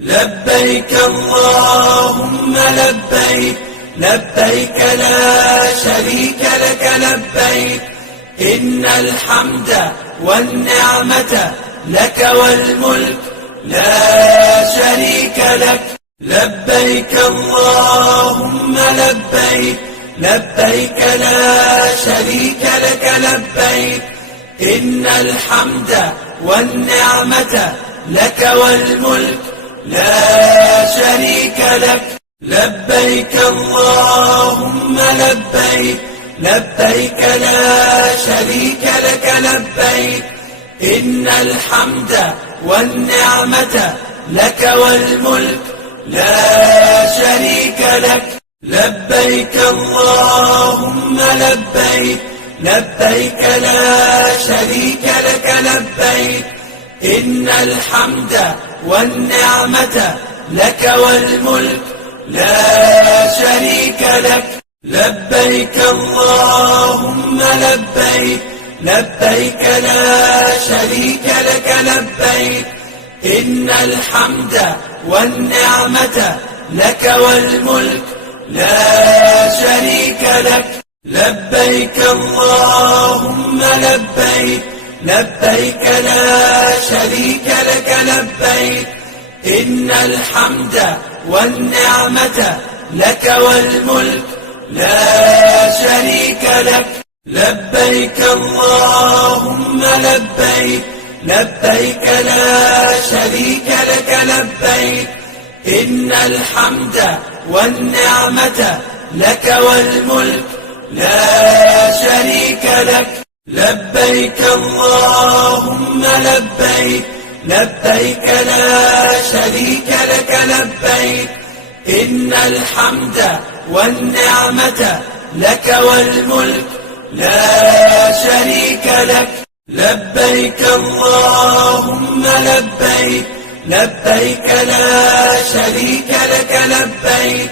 لبيك اللهم لبيك، لبيك لا شريك لك لبيك، إن الحمد والنعمة لك والملك لا شريك لك. لبيك اللهم لبيك، لبيك لا شريك لك لبيك، إن الحمد والنعمة لك والملك لا شريك لك. لبيك اللهم لبيك، لبيك لا شريك لك لبيك، إن الحمد والنعمة لك والملك لا شريك لك. لبيك اللهم لبيك، لبيك لا شريك لك لبيك، إن الحمد والنعمة لك والملك لا شريك لك. لبيك اللهم لبيك، لبيك لا شريك لك لبيك، إن الحمد والنعمة لك والملك لا شريك لك. لبيك اللهم لبيك، لبيك لا شريك لك لبيك، إن الحمد والنعمة لك والملك لا شريك لك. لبيك اللهم لبيك، لبيك لا شريك لك لبيك، إن الحمد والنعمة لك والملك لا شريك لك. لبيك اللهم لبيك، لبيك لا شريك لك لبيك، إن الحمد والنعمة لك والملك لا شريك لك. لبيك اللهم لبيك، لبيك لا شريك لك لبيك،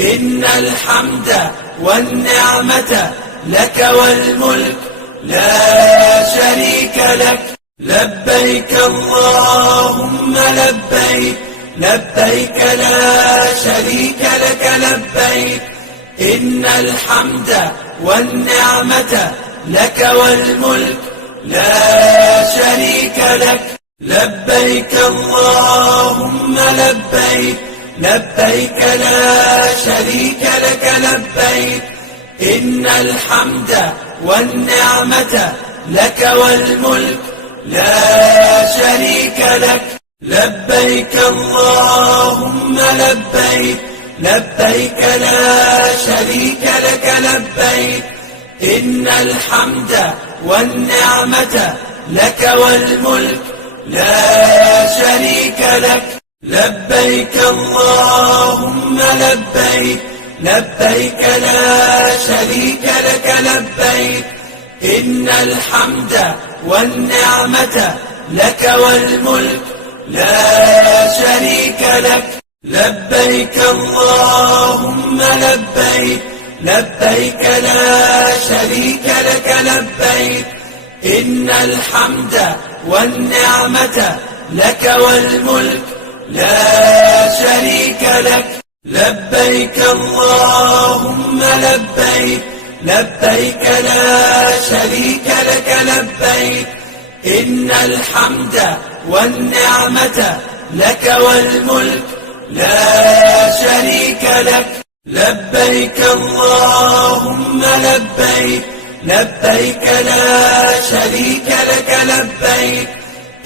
إن الحمد والنعمة لك والملك لا شريك لك. لبيك اللهم لبيك، لبيك لا شريك لك لبيك، إن الحمد والنعمة لك والملك لا شريك لك. لبيك اللهم لبيك، لبيك لا شريك لك لبيك، إن الحمد والنعمة لك والملك لا شريك لك. لبيك اللهم لبيك، لبيك لا شريك لك لبيك، إن الحمد والنعمة لك والملك لا شريك لك. لبيك اللهم لبيك، لبيك لا شريك لك لبيك، إن الحمد والنعمة لك والملك لا شريك لك. لبيك اللهم لبيك، لبيك لا شريك لك لبيك، إن الحمد والنعمة لك والملك لا شريك لك. لبيك اللهم لبيك، لبيك لا شريك لك لبيك، إن الحمد والنعمة لك والملك لا شريك لك. لبيك اللهم لبيك، لبيك لا شريك لك لبيك،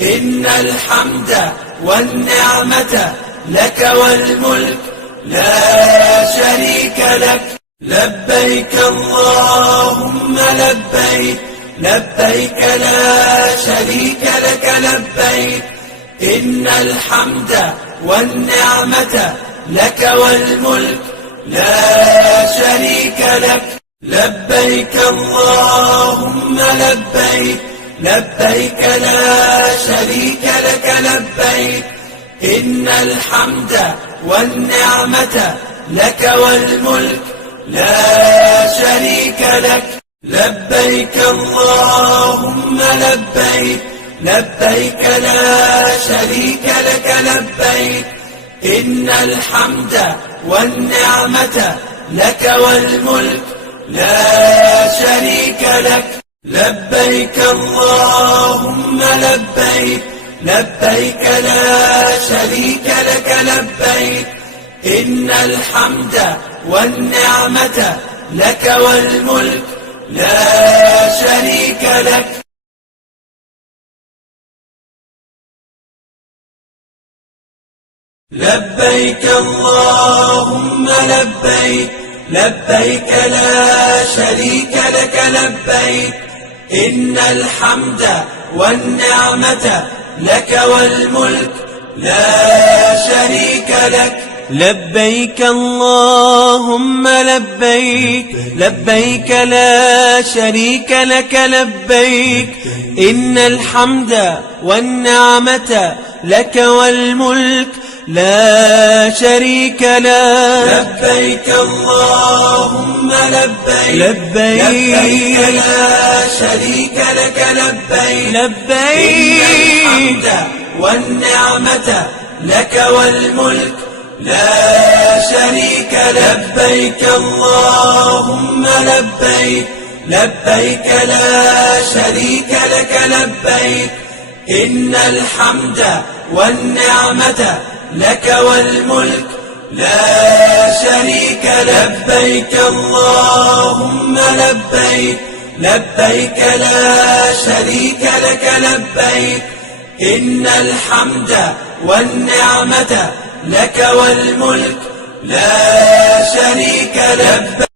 إن الحمد والنعمة لك والملك لا شريك لك. لبيك اللهم لبيك، لبيك لا شريك لك لبيك، إن الحمد والنعمة لك والملك لا شريك لك. لبيك اللهم لبيك، لبيك لا شريك لك لبيك، إن الحمد والنعمة لك والملك لا شريك لك. لبيك اللهم لبيك، لبيك لا شريك لك لبيك، إن الحمد والنعمة لك والملك لا شريك لك. لبيك اللهم لبيك، لبيك لا شريك لك لبيك. إن الحمد والنعمة لك والملك لا شريك لك. لبيك اللهم لبيك، لبيك لا شريك لك لبيك. إن الحمد والنعمة لك والملك لا شريك لك. لبيك اللهم لبيك، لبيك لا شريك لك لبيك. إن الحمد والنعمة لك والملك لا شريك لك. لبيك اللهم لبيك، لبيك لا شريك لك لبيك. لبيك إن الحمد والنعمة لك والملك لا شريك لك. لبيك اللهم لبيك، لبيك لا شريك لك لبيك. إن الحمد والنعمة لك والملك لا شريك لك. لبيك اللهم لبيك، لبيك لا شريك لك لبيك. إن الحمد والنعمة لك والملك لا شريك لك.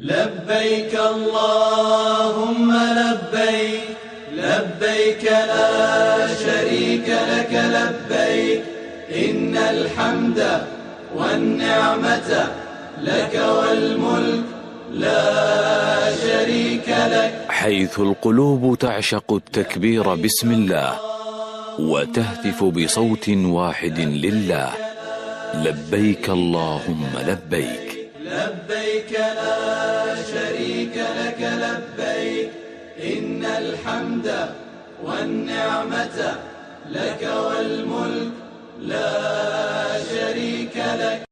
لبيك اللهم لبيك، لبيك لا شريك لك لبيك. إن الحمد والنعمة لك والملك لا شريك لك. حيث القلوب تعشق التكبير بسم الله وتهتف بصوت واحد لله. لبيك اللهم لبيك. لبيك لا شريك لك لبيك. إن الحمد والنعمة لك والملك لا شريك لك.